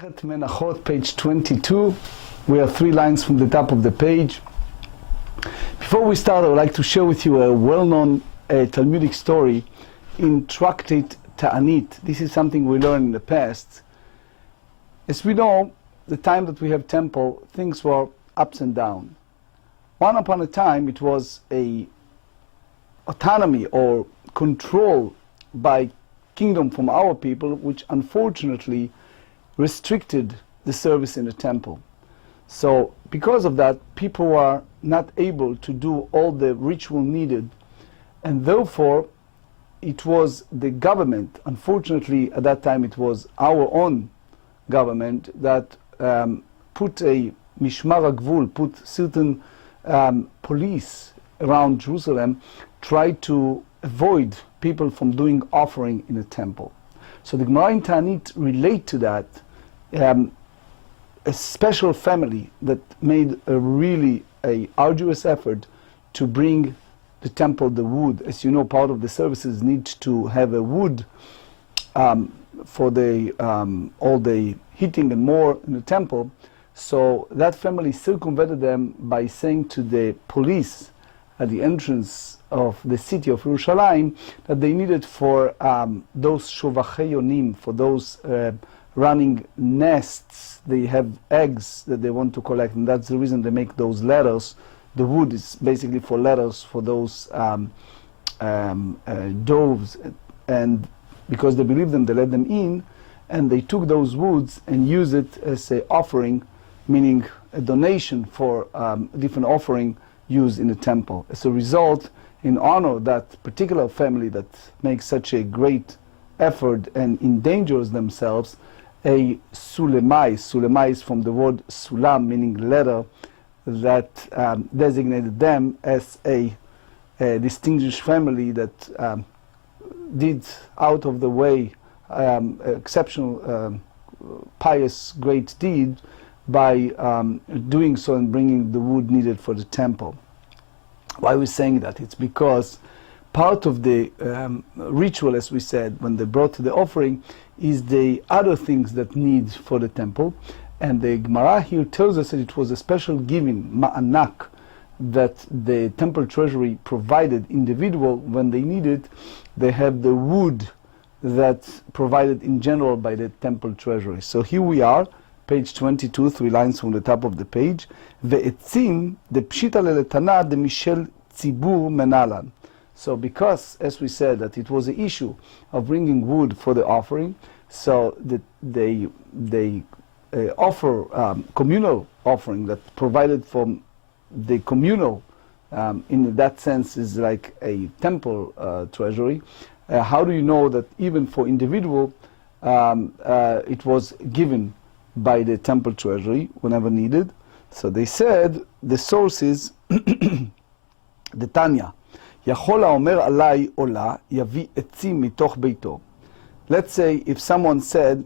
Tractate Menachot, page 22. We are 3 lines from the top of the page. Before we start, I would like to share with you a well-known Talmudic story in Tractate Ta'anit. This is something we learned in the past. As we know, the time that we have temple, things were ups and down. One upon a time, it was a autonomy or control by kingdom from our people, which unfortunately restricted the service in the temple. So because of that, people were not able to do all the ritual needed, and therefore it was the government, unfortunately at that time it was our own government, that put a mishmar hagvul, put certain police around Jerusalem, tried to avoid people from doing offering in the temple. So the Gemara in Ta'anit relate to that a special family that made a really arduous effort to bring the temple the wood. As you know, part of the services need to have a wood for the all the heating and more in the temple. So that family circumvented them by saying to the police at the entrance of the city of Yerushalayim that they needed for those shuvachei yonim, for those running nests. They have eggs that they want to collect, and that's the reason they make those ladders. The wood is basically for ladders for those doves, and because they believe them, they let them in, and they took those woods and used it as an offering, meaning a donation for different offering used in the temple. As a result, in honor of that particular family that makes such a great effort and endangers themselves, a sulemai is from the word sulam, meaning ladder, that designated them as a distinguished family that did out of the way exceptional pious great deed by doing so and bringing the wood needed for the temple. Why are we saying that? It's because part of the ritual, as we said, when they brought the offering, is the other things that need for the temple. And the Gemara here tells us that it was a special giving, ma'anak, that the temple treasury provided individual when they needed. They have the wood that's provided in general by the temple treasury. So here we are, page 22, 3 lines from the top of the page. Ve'etzim de pshita leletana de mishel tzibur menalan. So because, as we said, that it was an issue of bringing wood for the offering, so that they offer communal offering that provided from the communal, in that sense is like a temple treasury. How do you know that even for individual it was given by the temple treasury whenever needed? So they said the source is the Tanya. יכול האומר עליי עולה, יביא עצים מתוך ביתו. Let's say if someone said,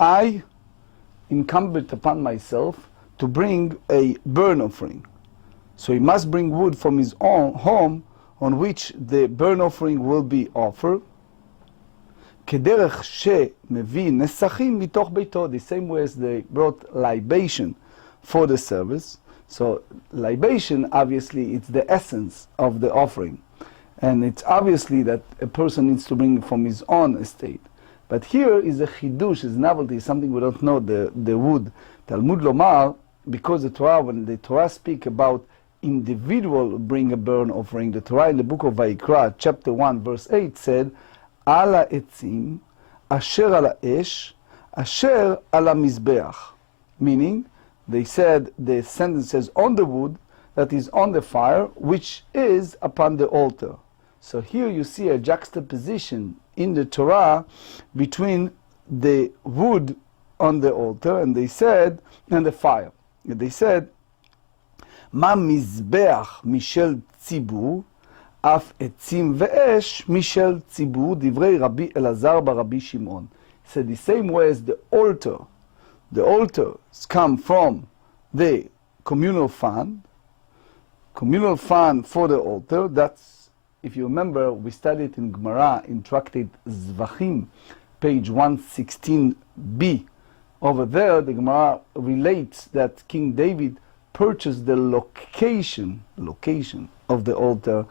I incumbent upon myself to bring a burnt offering. So he must bring wood from his own home on which the burnt offering will be offered. כדרך שמביא נסכים מתוך ביתו, the same way as they brought libation for the service. So libation, obviously, it's the essence of the offering. And it's obviously that a person needs to bring it from his own estate. But here is a chidush, is novelty, something we don't know, the wood. Talmud lomar, because the Torah, when the Torah speak about individual bring a burnt offering, the Torah in the book of Vayikra, chapter 1, verse 8 said, Ala etzim, asher ala esh, asher ala mizbeach. Meaning, they said, the sentence says, on the wood that is on the fire, which is upon the altar. So here you see a juxtaposition in the Torah between the wood on the altar and they said, and the fire. And they said, Ma mizbeach mishel tzibur, af etzim ve'esh mishel tzibur, divrei Rabbi Elazar bar Rabbi Shimon. He said the same way as the altars come from the communal fund for the altar. That's, if you remember, we studied in Gemara in Tractate Zvachim, page 116b, Over there, the Gemara relates that King David purchased the location of the altar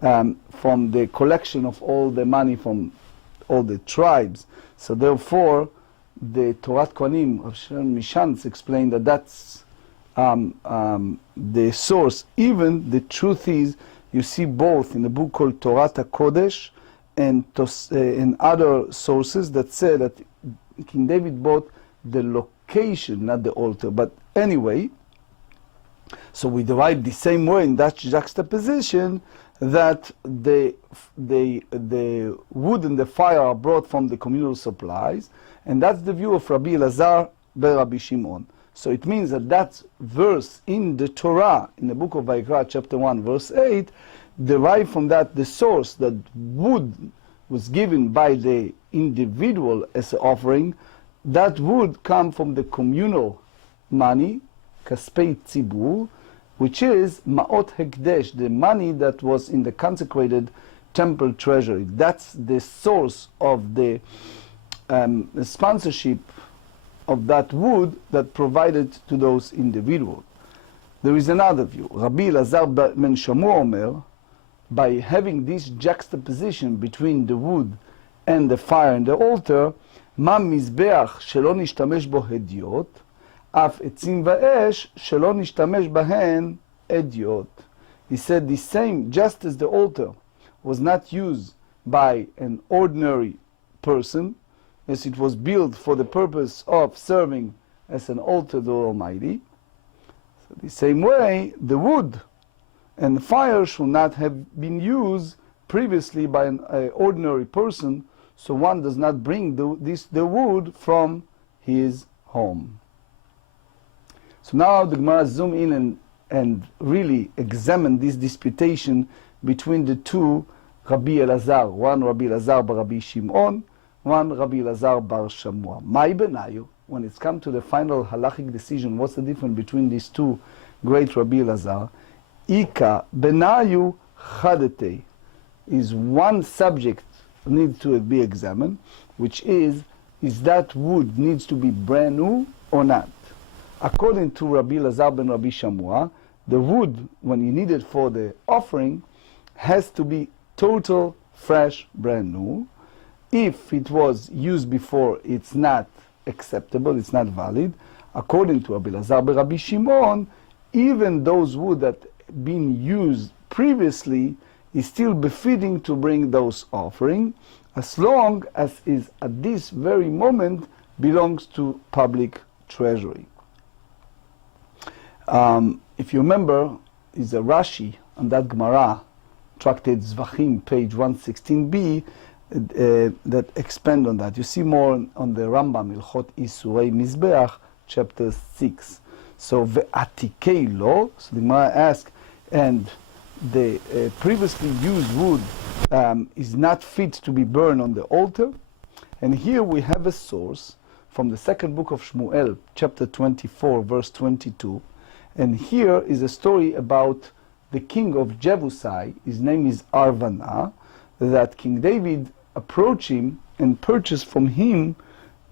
from the collection of all the money from all the tribes. So therefore, the Torah Kohanim of Mishans explained that that's the source. Even the truth is, you see both in a book called Torah Kodesh and in other sources that say that King David bought the location, not the altar. But anyway, so we derive the same way in that juxtaposition that the wood and the fire are brought from the communal supplies, and that's the view of Rabbi Elazar ben Rabbi Shimon. So it means that that verse in the Torah, in the book of Vayikra, chapter 1, verse 8, derived from that the source that wood was given by the individual as an offering. That would come from the communal money, kaspei tzibur, which is ma'ot hekdesh, the money that was in the consecrated temple treasury. That's the source of the sponsorship of that wood that provided to those individuals. There is another view. Rabbi Elazar ben Shamu Omer, by having this juxtaposition between the wood and the fire and the altar, מה מזבח שלא נשתמש בו הדיוט, אף עצים ואש שלא נשתמש בהן הדיוט. He said the same, just as the altar was not used by an ordinary person, as it was built for the purpose of serving as an altar to the Almighty, so the same way, the wood and the fire should not have been used previously by an ordinary person, so one does not bring the wood from his home. So now the Gemara zoom in and really examine this disputation between the two Rabbi Elazar, one Rabbi Elazar bar Rabbi Shimon, one Rabbi Elazar bar Shamua. Mai benayu, when it's come to the final halachic decision, what's the difference between these two great Rabbi Elazar? Ika benayu chadete, is one subject needs to be examined, which is that wood needs to be brand new or not? According to Rabbi Elazar ben Rabbi Shamua, the wood, when you need it for the offering, has to be total, fresh, brand new. If it was used before, it's not acceptable, it's not valid. According to Rabbi Elazar ben Rabbi Shimon, even those wood that been used previously is still befitting to bring those offering, as long as is at this very moment belongs to public treasury. If you remember, is a Rashi on that Gemara, Tractate Zvachim, page 116b, that expand on that. You see more on the Rambam, Ilchot Isurei Mizbeach, chapter 6. So, ve'atikei lo, so the Gemara asks, and the previously used wood is not fit to be burned on the altar. And here we have a source from the second book of Shmuel, chapter 24, verse 22. And here is a story about the king of Jebusai. His name is Arvana, that King David approached him and purchased from him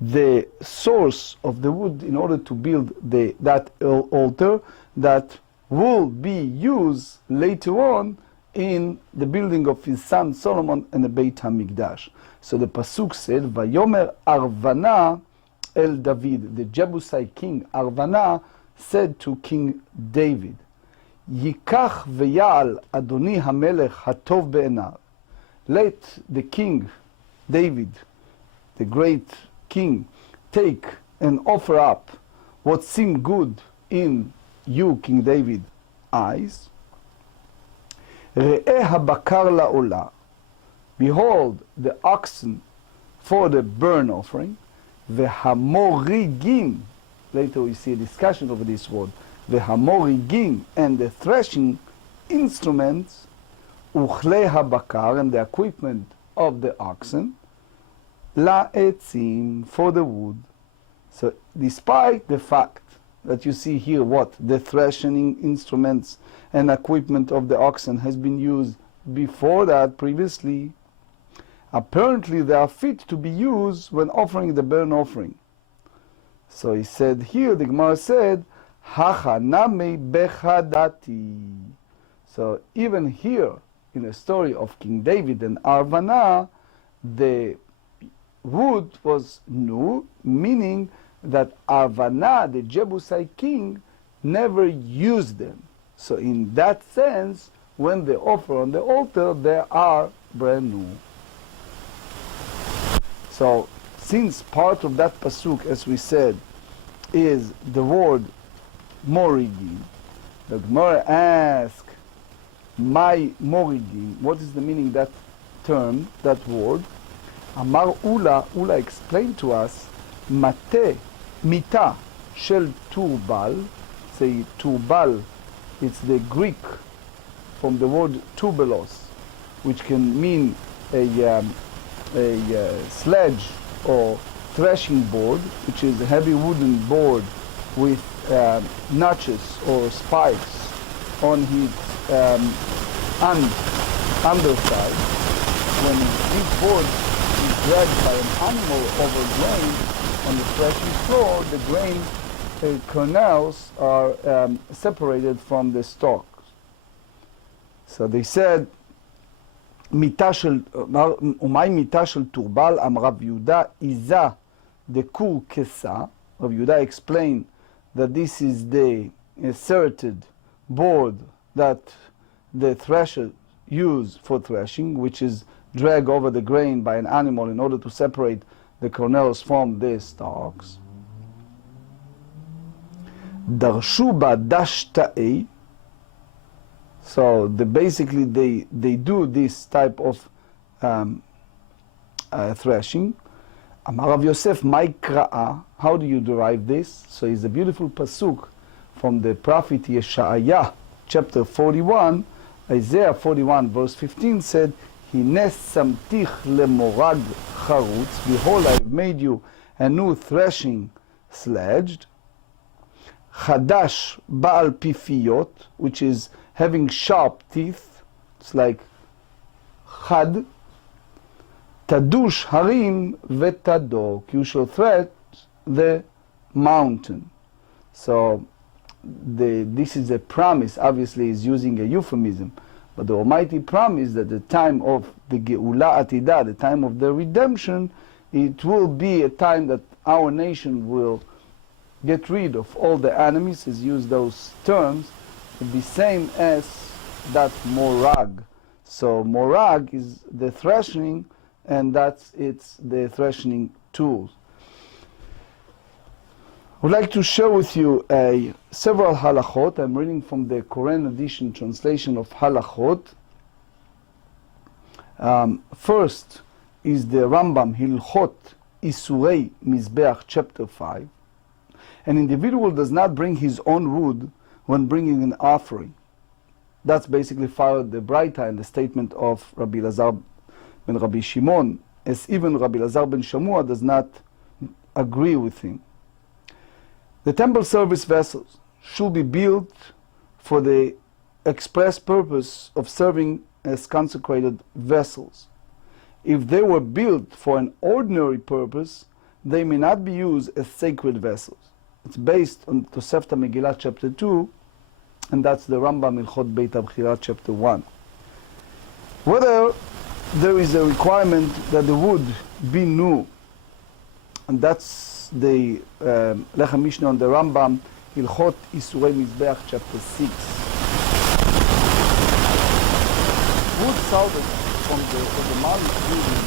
the source of the wood in order to build that altar that will be used later on in the building of his son Solomon and the Beit HaMikdash. So the pasuk said, "Vayomer Arvana el David." The Jebusai king Arvana said to King David, "Yikach veyal Adoni Hamelech hatov be'enav." Let the king David, the great king, take and offer up what seemed good in you, King David, eyes. Re'eh habakar la'olah. Behold the oxen for the burnt offering. Ve'hamorigim. Later we see a discussion over this word. Ve'hamorigim, and the threshing instruments. Uchle habakar, and the equipment of the oxen. La'etzim, for the wood. So despite the fact that you see here what the threshing instruments and equipment of the oxen has been used before that previously, apparently they are fit to be used when offering the burnt offering. So he said here, the Gemara said, Hachaname bechadati. So even here, in the story of King David and Arvana, the wood was new, meaning that Arvana, the Jebusite king, never used them. So in that sense, when they offer on the altar, they are brand new. So since part of that pasuk, as we said, is the word morigin, the Gemara asks, my morigin, what is the meaning of that term, that word? Amar Ula explained to us, mita shel turbal, say turbal, it's the Greek from the word tubelos, which can mean a sledge or threshing board, which is a heavy wooden board with notches or spikes on his underside. When this board is dragged by an animal over grain on the threshing floor, the grain kernels are separated from the stalks. So they said, ומאי מיטה של תורבל, אמר רב יהודה, איזה דקור כסה. Rav Yehuda explained that this is the serrated board that the threshers use for threshing, which is dragged over the grain by an animal in order to separate the kernels from the stalks. Darshu ba dashta'ei. So basically they do this type of threshing. Amar Rav Yosef, my kra'a, how do you derive this? So it's a beautiful pasuk from the prophet Yeshaya, chapter 41, Isaiah 41, verse 15 said, Hines samtich lemorag charutz, behold, I have made you a new threshing sledge, chadash baal pifiyot, which is having sharp teeth, it's like chad, tadush harim vetadok, you shall thread the mountain. So this is a promise, obviously is using a euphemism, but the Almighty promised that the time of the Geula Atidah, the time of the redemption, it will be a time that our nation will get rid of all the enemies, has used those terms, the same as that morag. So morag is the threshing, and it's the threshing tools. I would like to share with you several halachot. I'm reading from the Koran edition translation of halachot. First is the Rambam Hilchot Isurei Mizbeach, chapter 5. An individual does not bring his own wood when bringing an offering. That's basically followed the Braita and the statement of Rabbi Lazar ben Rabbi Shimon, as even Rabbi Lazar ben Shamua does not agree with him. The temple service vessels should be built for the express purpose of serving as consecrated vessels. If they were built for an ordinary purpose, they may not be used as sacred vessels. It's based on Tosefta Megillah chapter 2, and that's the Rambam Ilchot Beit Abchira chapter 1. Whether there is a requirement that the wood be new, and that's the Lechem Mishnah on the Rambam Ilchot Isurei Mizbeach chapter 6. Wood salvaged from the demolished building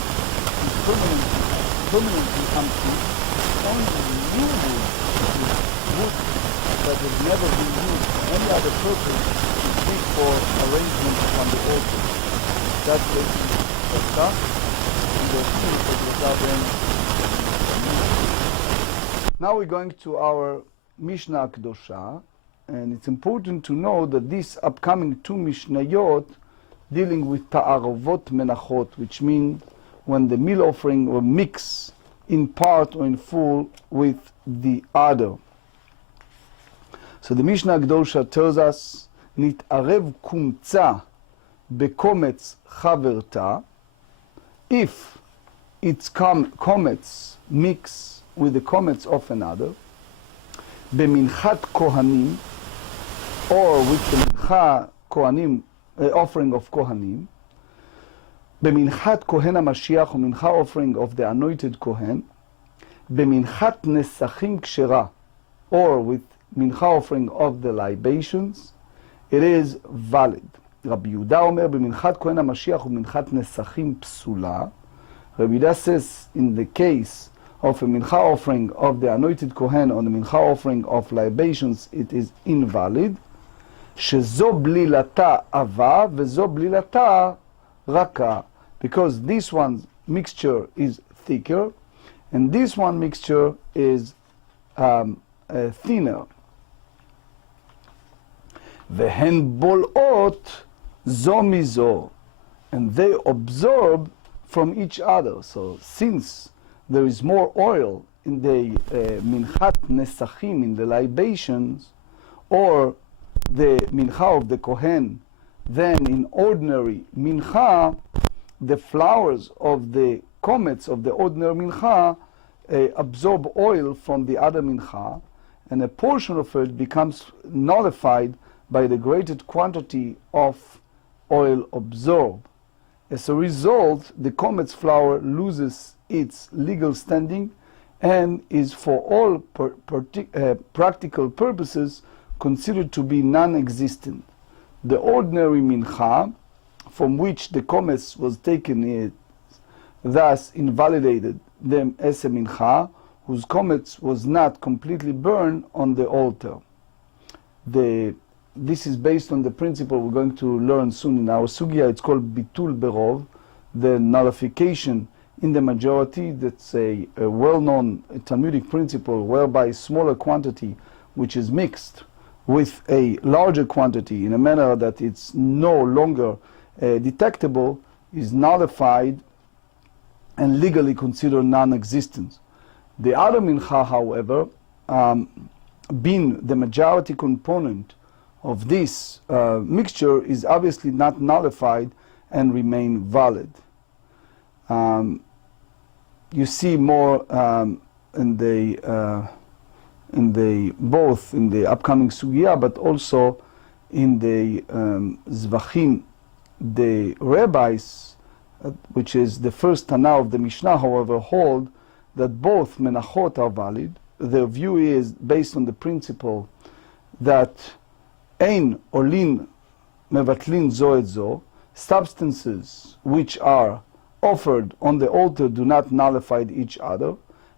is permanently empty. Only the new wood that has never been used for any other purpose is made for arrangement on the altar. That's basically the stuff and the food that was out there. Now we're going to our Mishnah Kedosha, and it's important to know that these upcoming two Mishnayot dealing with Ta'arovot Menachot, which means when the meal offering will mix in part or in full with the other. So the Mishnah Kedosha tells us, Nit'arev kumtza bekometz chaverta, if its comets mix with the comets of another. b'minchat kohanim, or with the mincha kohanim, offering of kohanim, b'minchat kohen HaMashiach, or mincha offering of the anointed kohen, b'minchat nesachim kshera, or with mincha offering of the libations, it is valid. Rabbi Yehuda Omer b'minchat kohen HaMashiach u'minchat nesachim psula. Rabbi Yehuda says in the case of a mincha offering of the anointed kohen or the mincha offering of libations, it is invalid. Shezo blilata ava vezo blilata raka, because this one's mixture is thicker and this one mixture is thinner. Vehen bolot zo mizo, and they absorb from each other. So since there is more oil in the minchat nesachim, in the libations, or the mincha of the kohen, than in ordinary mincha, the flowers of the comets of the ordinary mincha absorb oil from the other mincha, and a portion of it becomes nullified by the greater quantity of oil absorbed. As a result, the comet's flour loses its legal standing and is for all practical purposes considered to be non-existent. The ordinary mincha from which the comets was taken is thus invalidated them as a mincha whose comets was not completely burned on the altar. This is based on the principle we're going to learn soon in our sugya. It's called bitul berov, the nullification in the majority. That's a well-known Talmudic principle whereby a smaller quantity which is mixed with a larger quantity in a manner that it's no longer detectable is nullified and legally considered non-existent. The other mincha, however, being the majority component of this mixture, is obviously not nullified and remain valid. You see more in the both in the upcoming sugya, but also in the zvachim. The rabbis, which is the first Tana of the Mishnah, however, hold that both menachot are valid. Their view is based on the principle that ein olin mevatlin zo et zo, substances which are offered on the altar do not nullify each other,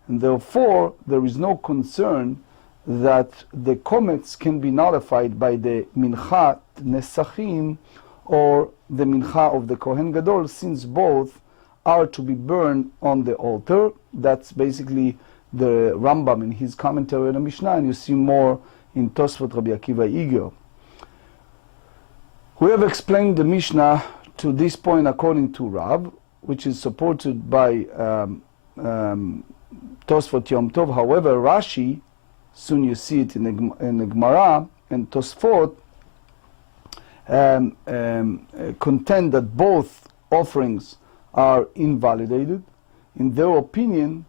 and therefore there is no concern that the comets can be nullified by the minchat nesachim or the mincha of the Kohen Gadol, since both are to be burned on the altar. That's basically the Rambam in his commentary on the Mishnah, and you see more in Tosfot Rabbi Akiva Iger. We have explained the Mishnah to this point according to Rab, which is supported by Tosfot Yom Tov. However, Rashi, soon you see it in the Gemara, and Tosfot contend that both offerings are invalidated. In their opinion,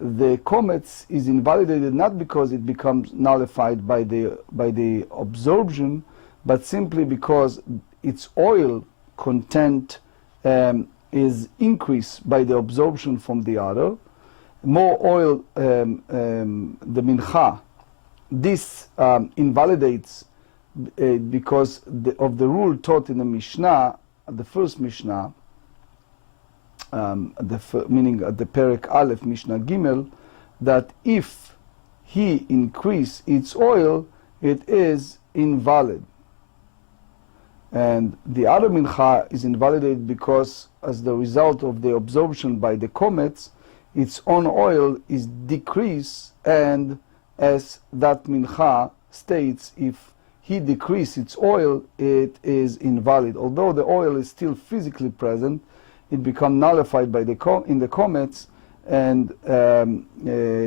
the comets is invalidated not because it becomes nullified by the absorption, but simply because its oil content is increased by the absorption from the other. More oil, the mincha, this invalidates because of the rule taught in the Mishnah, the first Mishnah, meaning at the Perek Aleph, Mishnah Gimel, that if he increase its oil, it is invalid. And the other mincha is invalidated because as the result of the absorption by the comets, its own oil is decreased, and as that mincha states, if he decreases its oil, it is invalid. Although the oil is still physically present, it becomes nullified by in the comets and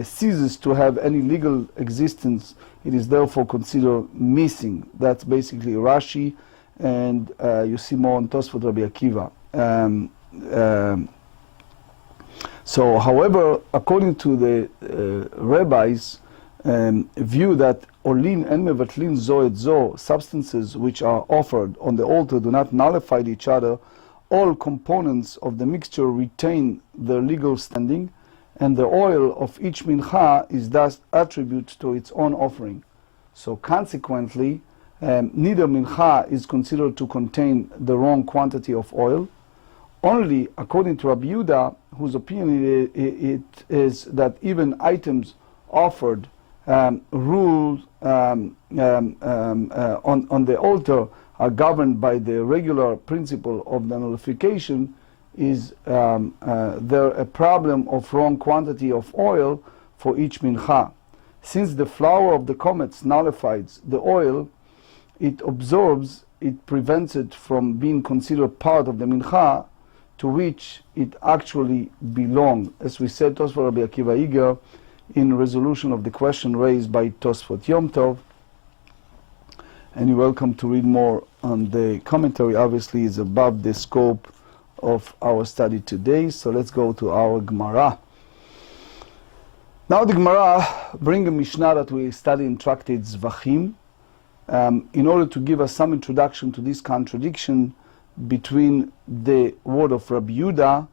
ceases to have any legal existence. It is therefore considered missing. That's basically Rashi, and you see more on Tosfot Rabbi Akiva. So, however, according to the rabbis, view that olin and mevatlin zo et zo, substances which are offered on the altar do not nullify each other, all components of the mixture retain their legal standing, and the oil of each mincha is thus attributed to its own offering. So consequently, neither mincha is considered to contain the wrong quantity of oil. Only, according to Rabbi Yehuda, whose opinion it is that even items offered rules on the altar are governed by the regular principle of the nullification, is there a problem of wrong quantity of oil for each mincha. Since the flour of the comets nullifies the oil it absorbs, it prevents it from being considered part of the mincha to which it actually belongs. As we said, Tosfot Rabbi Akiva Iger, in resolution of the question raised by Tosfot Yom Tov. And you're welcome to read more on the commentary. Obviously is above the scope of our study today. So let's go to our Gemara. Now the Gemara bring a Mishnah that we study in Tractate Zvachim in order to give us some introduction to this contradiction between the word of Rabbi Yehuda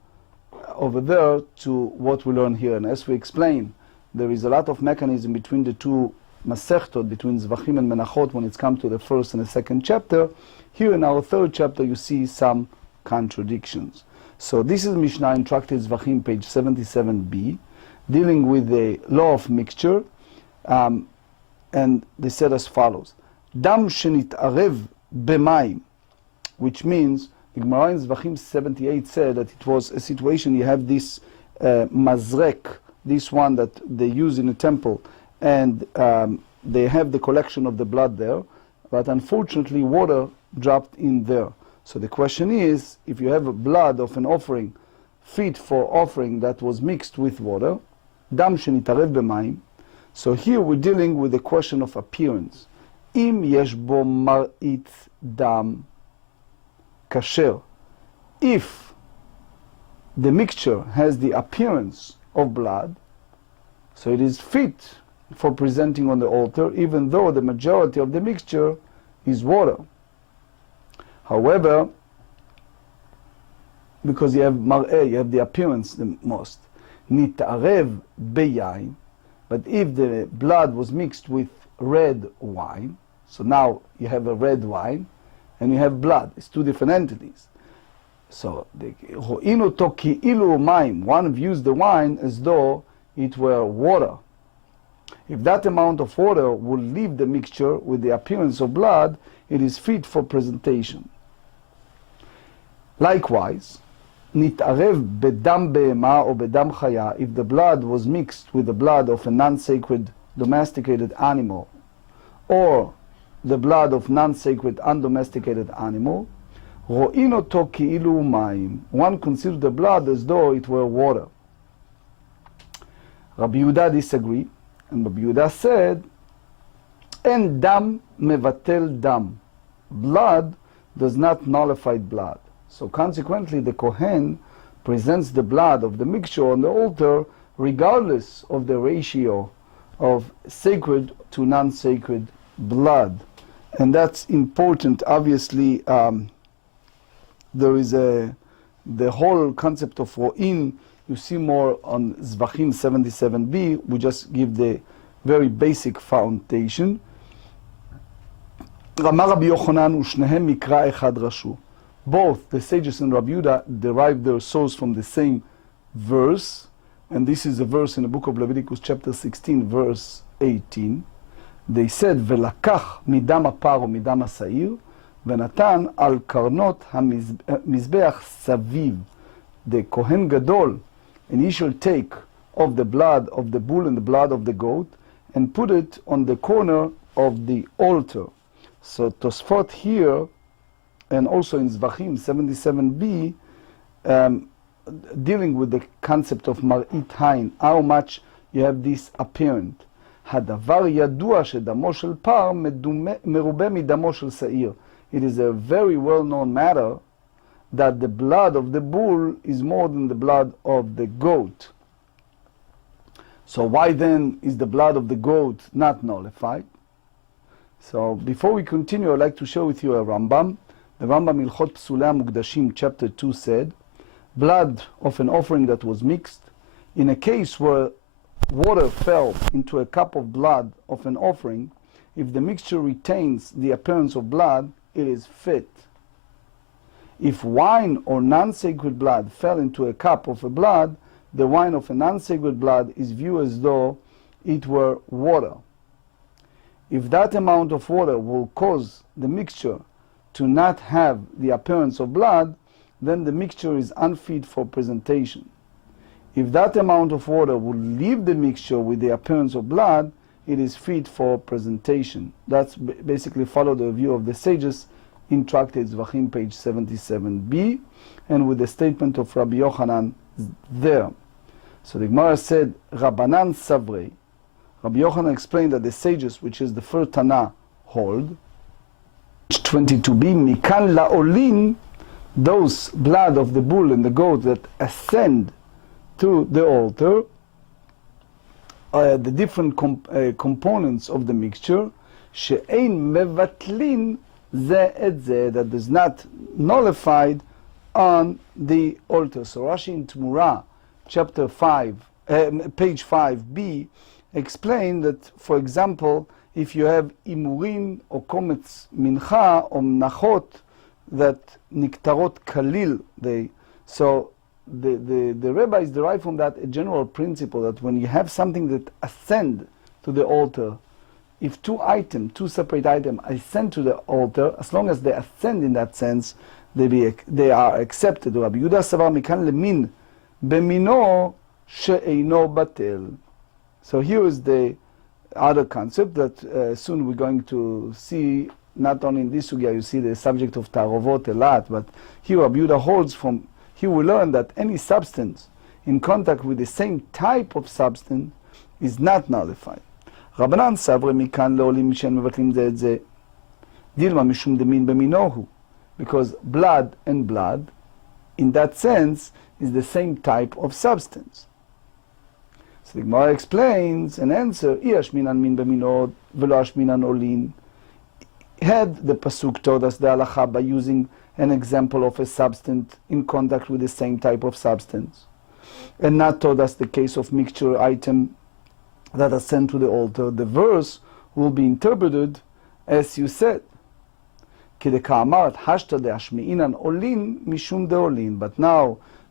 over there to what we learn here. And as we explained, there is a lot of mechanism between the two Masechtot, between Zvachim and Menachot, when it's come to the first and the second chapter. Here in our third chapter you see some contradictions. So this is Mishnah in Tractate Zvachim, page 77b, dealing with the law of mixture, and they said as follows: Dam shenitarev b'mayim, which means the Gemara in Zvachim 78 said that it was a situation, you have this mazrek, this one that they use in a temple, and they have the collection of the blood there, but unfortunately water dropped in there. So the question is, if you have a blood of an offering fit for offering that was mixed with water, dam shenitarev b'mayim, so here we're dealing with the question of appearance. Im yesh bo mar'it dam kasher, if the mixture has the appearance of blood, so it is fit for presenting on the altar, even though the majority of the mixture is water. However, because you have mar'eh, you have the appearance the most, nitarev beyain, but if the blood was mixed with red wine, so now you have a red wine and you have blood, it's two different entities. So one views the wine as though it were water. If that amount of water will leave the mixture with the appearance of blood, it is fit for presentation. Likewise, nitarev bedam be'ema or bedam chaya, if the blood was mixed with the blood of a non-sacred domesticated animal, or the blood of non-sacred undomesticated animal, ro'in oto ki'ilu mayim, one considers the blood as though it were water. Rabbi Yehuda disagreed, and Rabbi Yehuda said, en dam mevatel dam, blood does not nullify blood. So consequently the Kohen presents the blood of the mixture on the altar regardless of the ratio of sacred to non-sacred blood. And that's important. Obviously there is the whole concept of ro'in, you see more on Zvachim 77b. We just give the very basic foundation. Ramah Rabbi Yochanan u'shnehem mikra echad rashu. Both the sages and Rabbi Yehuda derive their source from the same verse, and this is a verse in the book of Leviticus chapter 16 verse 18. They said, "Velakach midam apar o midam ha'sa'ir, v'natan al karnot hamizbeach saviv." The Kohen Gadol, and he shall take of the blood of the bull and the blood of the goat, and put it on the corner of the altar. So Tosfot here, and also in Zvachim 77b, dealing with the concept of mar'it hain, how much you have this apparent. Hadavar yadua shedamo shel par merube midamo shel sa'ir. It is a very well-known matter that the blood of the bull is more than the blood of the goat. So why then is the blood of the goat not nullified? So before we continue, I'd like to share with you a Rambam. The Rambam Mנחות פסולי המוקדשים, chapter 2 said, blood of an offering that was mixed, in a case where water fell into a cup of blood of an offering, if the mixture retains the appearance of blood, it is fit. If wine or non-sacred blood fell into a cup of a blood, the wine of a non-sacred blood is viewed as though it were water. If that amount of water will cause the mixture to not have the appearance of blood, then the mixture is unfit for presentation. If that amount of water will leave the mixture with the appearance of blood, it is fit for presentation. That's basically follow the view of the sages in Tractate Zvachim, page 77b, and with the statement of Rabbi Yochanan there. So the Gemara said, Rabbanan Savrei. Rabbi Yochanan explained that the sages, which is the first Tana, hold. 22b, Mikan la'olin, those blood of the bull and the goat that ascend to the altar, the different components of the mixture, she'ein mevatlin ze et ze, that is not nullified on the altar. So Rashi in Tmura, chapter 5, page 5b, explained that, for example, if you have imurin or komets mincha or menachot that niktarot kalil, so the rabbis derive from that a general principle that when you have something that ascend to the altar, if two separate items ascend to the altar, as long as they ascend in that sense, they are accepted. Rabbi Yehuda savar mikan lemin bemino she'eino batel. So here is the other concept that soon we're going to see. Not only in this sugya, you see the subject of tarovot a lot, but here Rabbi Yehuda holds from. Here we learn that any substance in contact with the same type of substance is not nullified. Rabbanan savre mikan leolim mishen mevatlim ze et ze dilma mishum demin beminohu, because blood and blood, in that sense, is the same type of substance. So the Gemara explains and answer, Iyashminan min beminod velo ashminan olin. Had the pasuk told us the halacha by using an example of a substance in contact with the same type of substance, and not told us the case of mixture item that are sent to the altar, the verse will be interpreted as you said. But now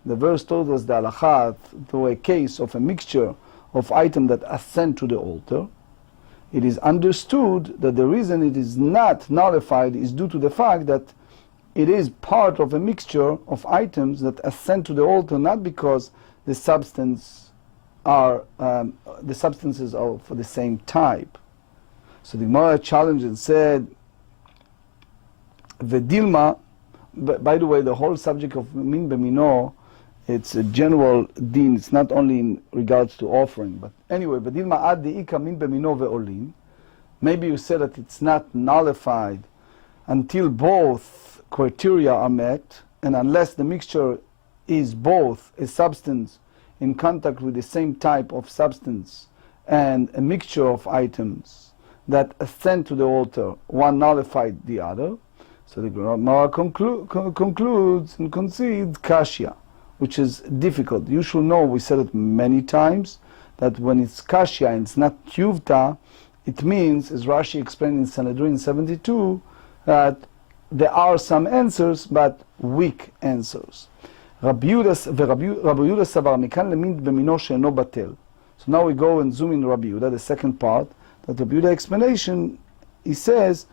the verse told us the halacha through a case of a mixture of items that are sent to the altar. It is understood that the reason it is not nullified is due to the fact that it is part of a mixture of items that are sent to the altar, not because the substances are for the same type. So the Gemara challenged and said, Vedilma, by the way, the whole subject of min bemino, it's a general din, it's not only in regards to offering, but anyway, Vedilma ad deika min bemino ve'olin, maybe you said that it's not nullified until both criteria are met, and unless the mixture is both a substance in contact with the same type of substance and a mixture of items that ascend to the altar, one nullified the other. So the Gemara concludes and concedes kashya, which is difficult. You should know, we said it many times, that when it's kashya and it's not tuvta, it means, as Rashi explained in Sanhedrin 72, that there are some answers, but weak answers. Rabbi Yehuda savar mikan lemin bemino she'eno batel. So now we go and zoom in Rabbi Yehuda, the second part, that Rabbi Yehuda explanation, he says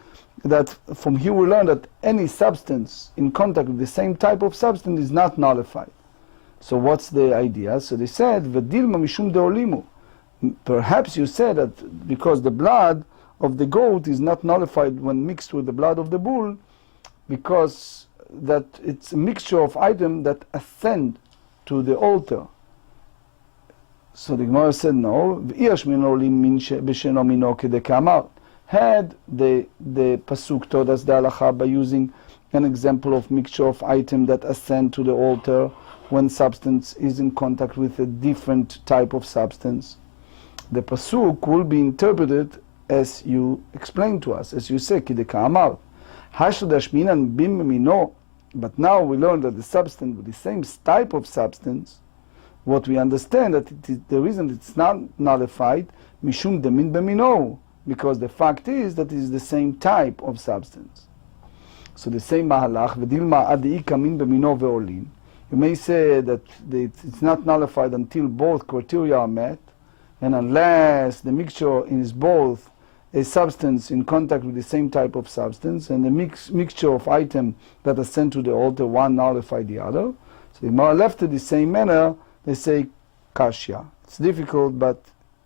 that from here we learn that any substance in contact with the same type of substance is not nullified. So what's the idea? So they said, V'dilma mishum deolimu. Perhaps you said that because the blood of the goat is not nullified when mixed with the blood of the bull, because that it's a mixture of items that ascend to the altar. So the Gemara said, no. Had the pasuk told us the halacha by using an example of mixture of items that ascend to the altar when substance is in contact with a different type of substance. the pasuk will be interpreted as you explain to us, as you say, kideka'amar. Hashudashminan bim mino. But now we learn that the substance, with the same type of substance, what we understand that it is, the reason it's not nullified, mishum demin bemino, because the fact is that it is the same type of substance. So the same mahalach, v'dilma adi kamin bemino ve'olin. You may say that it's not nullified until both criteria are met, and unless the mixture is both a substance in contact with the same type of substance, and the mixture of items that are sent to the altar, one nullify the other. So the Gemara left it the same manner, they say kashya. It's difficult, but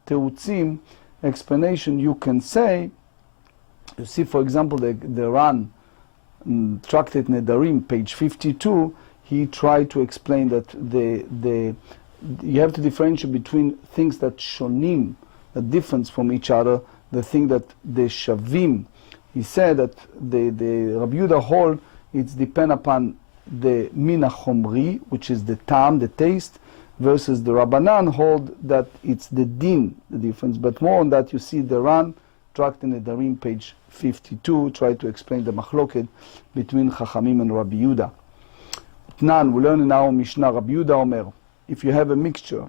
teutzim, explanation, you can say, you see for example the Ran, Tractate Nedarim, page 52, he tried to explain that you have to differentiate between things that shonim, a difference from each other, the thing that the shavim. He said that the Rabbi Yehuda hold it's depend upon the mina chomri, which is the tam, the taste, versus the Rabbanan hold that it's the din, the difference. But more on that you see the Ran, Tractate Nedarim, page 52, try to explain the machloket between Chachamim and Rabbi Yehuda. Tnan, we learn in our Mishnah, Rabbi Yehuda Omer, if you have a mixture,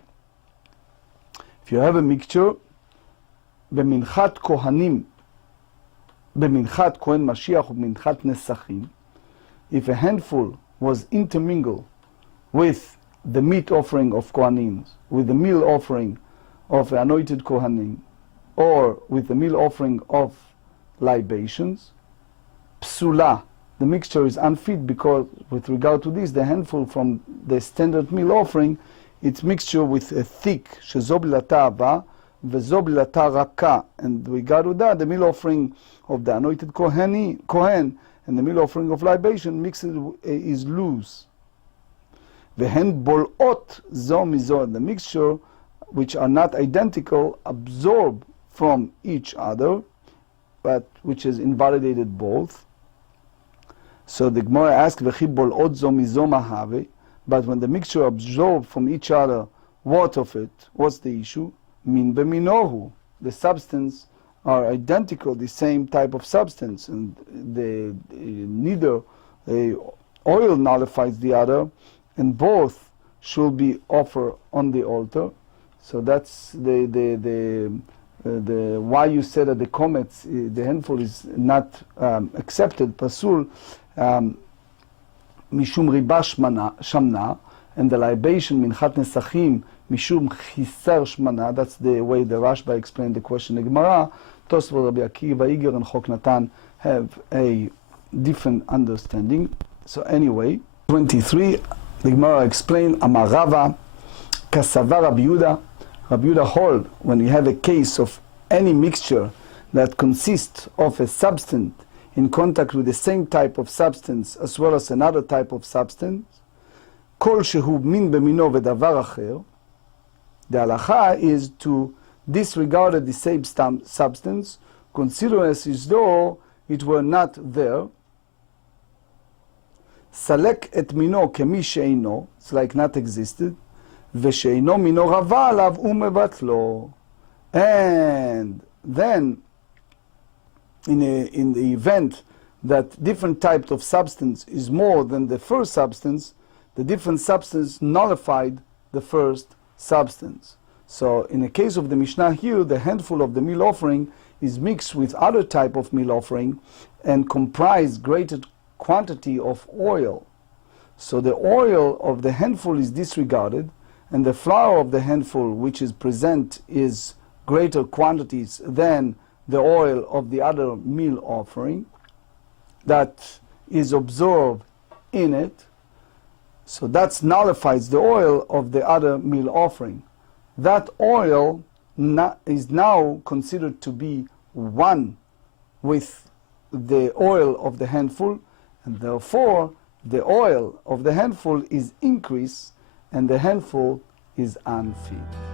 במנחת כהנים, במנחת כהן משיח ובמנחת נסכים, if a handful was intermingled with the meat offering of Kohanim, with the meal offering of the anointed Kohanim, or with the meal offering of libations, psula, the mixture is unfit, because with regard to this, the handful from the standard meal offering, it's mixture with a thick, shezov l'ta'ava, וזו בלתה רכה, and we got to that, the meal offering of the anointed Kohen and the meal offering of libation mixed is loose. והן בולעות זו מזו, the mixture which are not identical absorb from each other, but which is invalidated both. So the Gemara asks, וכי בולעות זו מזו מה הווה? But when the mixture absorbs from each other, what of it? What's the issue? Min b'minohu, the substance are identical, the same type of substance, and neither oil nullifies the other, and both should be offered on the altar. So that's the why you said that the comets, the handful is not accepted, pasul, mishum riba shamna, and the libation minchat nesachim mishum chisar shmana. That's the way the Rashba explained the question in the Gemara. Tosfot, Rabbi Akiva, Iger, and Chok Natan have a different understanding. So anyway, 23, the Gemara explained, Amar Rava, Kasava Rabbi Yehuda. Rabbi Yehuda hold, when you have a case of any mixture that consists of a substance in contact with the same type of substance as well as another type of substance, Kol shehu min b'mino v'davar acher, the halacha is to disregard the same substance, consider as though it were not there. Salek et mino kemi sheino, it's like not existed. V'sheino mino rava alav umevatlo. And then, in the event that different type of substance is more than the first substance, the different substance nullified the first substance. So in the case of the Mishnah here, the handful of the meal offering is mixed with other type of meal offering and comprise greater quantity of oil. So the oil of the handful is disregarded, and the flour of the handful which is present is greater quantities than the oil of the other meal offering that is absorbed in it. So that nullifies the oil of the other meal offering. That oil is now considered to be one with the oil of the handful, and therefore the oil of the handful is increased and the handful is unfit.